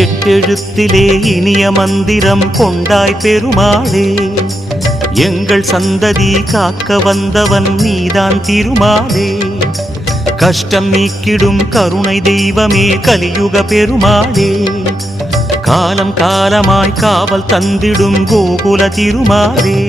எட்டெழுத்திலே இனிய மந்திரம் கொண்டாய் பெருமாளே, எங்கள் சந்ததி காக்க வந்தவன் நீதான் திருமாலே. கஷ்டம் நீக்கிடும் கருணை தெய்வமே கலியுக பெருமாளே, காலம் காலமாய் காவல் தந்திடும் கோகுல திருமாலே.